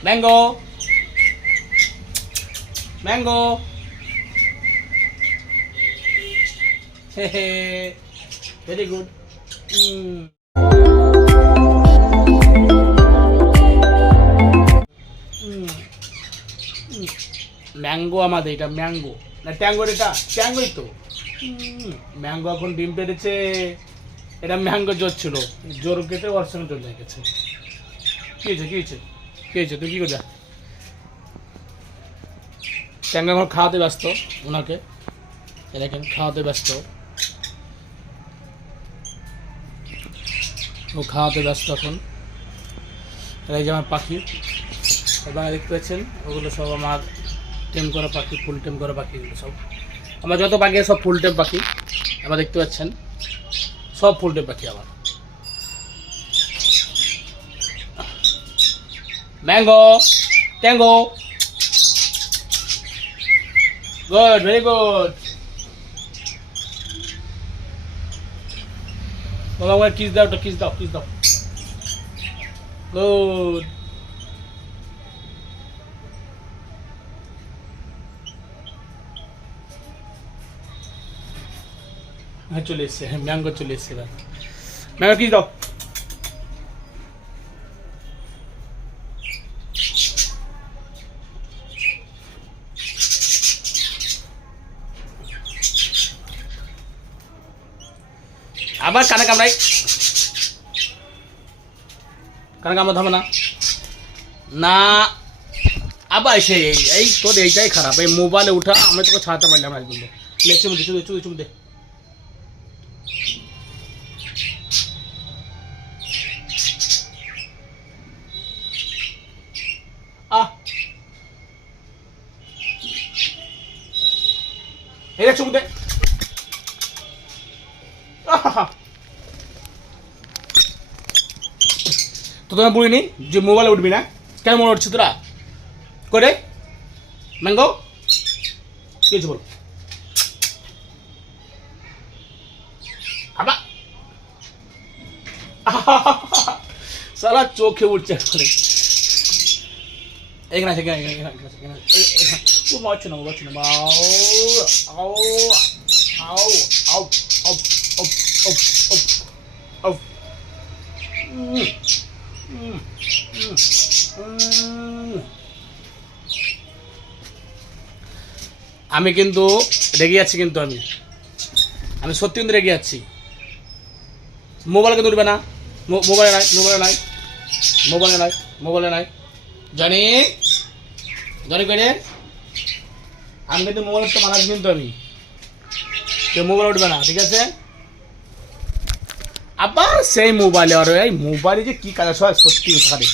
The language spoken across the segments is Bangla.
ম্যাঙ্গো ম্যাঙ্গো হে হে ভেরি গুড ম্যাঙ্গো আমাদের এটা ম্যাঙ্গো না ট্যাঙ্গোর এটা ট্যাঙ্গোই তো ম্যাঙ্গো এখন ডিম পেড়েছে এটা ম্যাঙ্গো জোর ছিল জোর কেটে ওর সঙ্গে চলে গেছে কি হয়েছে কি হয়েছে কি হয়েছে তুই কী করবি ট্যাঙ্গো এখন খাওয়াতে ব্যস্ত ওনাকে দেখেন খাওয়াতে ব্যস্ত ও খাওয়াতে ব্যস্ত এখন এই যে আমার পাখি এবার দেখতে পাচ্ছেন ওগুলো সব আমার টেম করা পাখি ফুল টেম করা পাখি এগুলো সব আমার যত পাখি সব ফুল টেম পাখি আবার দেখতে পাচ্ছেন সব ফুল টেম পাখি আমার mango tango good very good বাবা আমাকে কিস দাও কিস দাও কিস দাও গুড হ্যাঁ চলে এসছে হ্যাঁ ম্যাঙ্গো চলে এসছে এবার ম্যাঙ্গো কিস দাও আবার কানে কামড়াই কানে কামড়াতে হবে না না আবার এসে এই তোর এইটাই খারাপ এই মোবাইলে উঠা আমি তোকে ছাড়াতে পারলাম না একদম চুমু দে চুমু চুমু দে আহ এই দেখ চুমু দে তো তোরা বলিনি যে মোবাইলে উঠবি না কেন মনে উঠছে তোরা করে ম্যাঙ্গো কিছু বল আবা সারা চোখে উঠছে করে এখানে আছে এখানে ও মারছে না মারছে না বাও আও আও আও আও আও আও আমি কিন্তু রেগে যাচ্ছি কিন্তু আমি সত্যি কিন্তু রেগে যাচ্ছি মোবাইলে কিন্তু উঠবে না মোবাইলে নাই মোবাইলে নাই মোবাইলে নাই মোবাইলে নাই জানি জানি করে আমি কিন্তু মোবাইলের তো মানাস কিন্তু আমি কেউ মোবাইল উঠবে না ঠিক আছে আবার সেই মোবাইলে আর এই মোবাইলে যে কী কাজ হয় সত্যি থাকে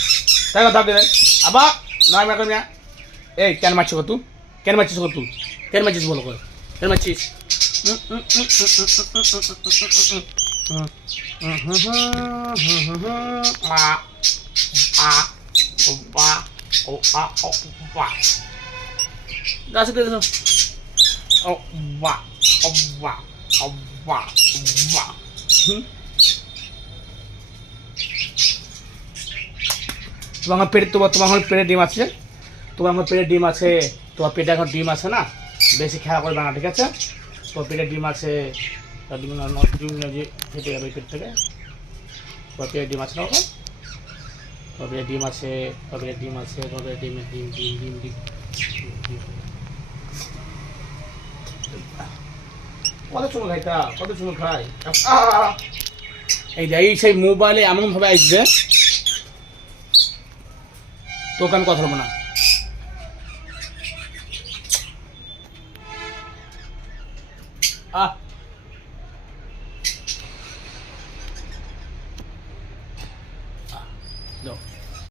তাই কথা দেবে আবার নয় ম্যাডাম এই কেন মারছিস তুই কেন মারছিস তুই কেন মারছিস বলো করে কেন মারছিস তোমার পেটে তোমার এখন পেটে ডিম আছে তোমার এখন পেটে ডিম আছে তোমার পেটে এখন ডিম আছে না বেশি খেলা করবে না ঠিক আছে তোমার পেটে ডিম আছে ডিম ফেটে যাবে পেট থেকে তোমার পেটে ডিম আছে না ওখানে তোমার পেটে ডিম আছে তোমার পেটে ডিম আছে তোমার পেটে ডিম ডিম ডিম ডিম ডিম কত চুমো খাই তা কত চুমো খাই এই এই সেই মোবাইলে এমনভাবে আসবে তোকে আমি কথা বলবো না দাও